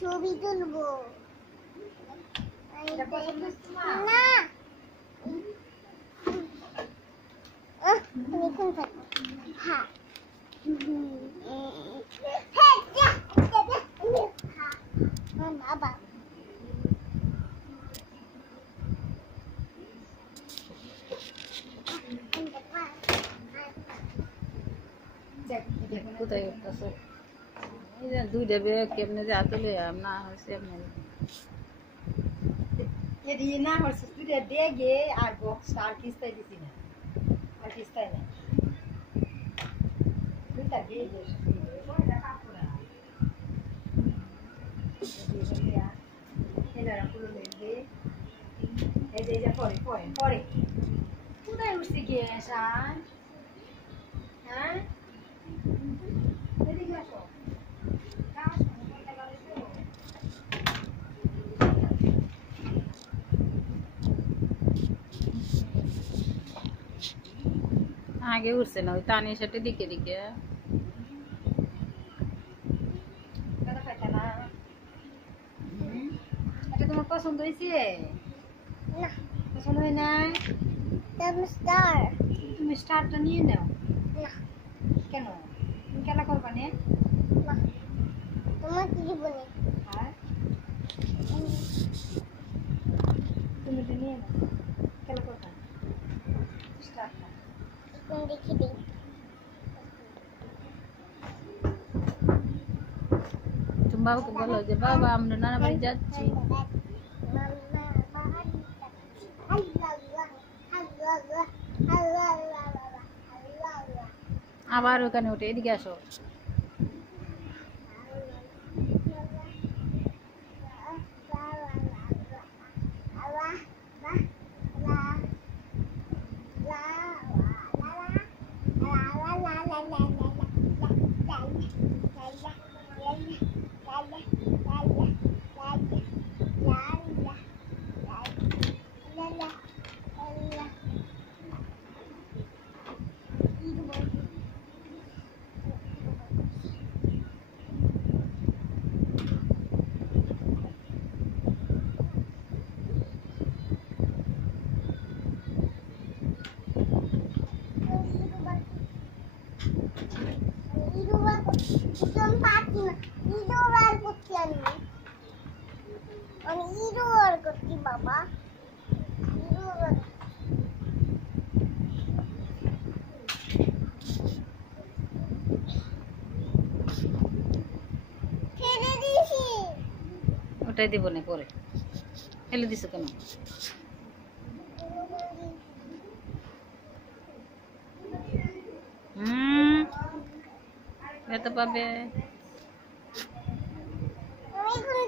ছবি তুলবো না অনেকক্ষণ থাকবো হ্যাঁ বাবা কোথায় উঠতেছে এই যে দুইটা বেগ কেমনে যে আতলে না হয়েছে এমনি এদি না হচ্ছে দুইটা বেগে আর বক্স আর কিস্তায় দিছি না আর কিস্তায় না দুইটা বেগে এনারা পুরো লেগে এই যে পরে পরে পরে কোথায় উঠছে গিয়ে আসান হ্যাঁ এদিকে আসো আগে উঠছে না ওই তানির সাথে দিকে দিকে কথা খাইতা না এটা তোমার পছন্দ হয়েছে না পছন্দ হয় নাই স্টার তুমি স্টারটা নিয়ে নাও না কেন তুমি খেলা করবা না না তোমার কি জীবনে আর তুমি তো নিয়ে নাও খেলা করবা স্টারটা তুমি দেখি দিই তুমি বাবাকে বলো যে বাবা আমরা নানা বাড়ি যাচ্ছি আবার ওখানে উঠে এদিকে আসো বাবা ফেলে দিছি ওটাই দিব না পরে ফেলে দিছো কেন এত পাবে আমি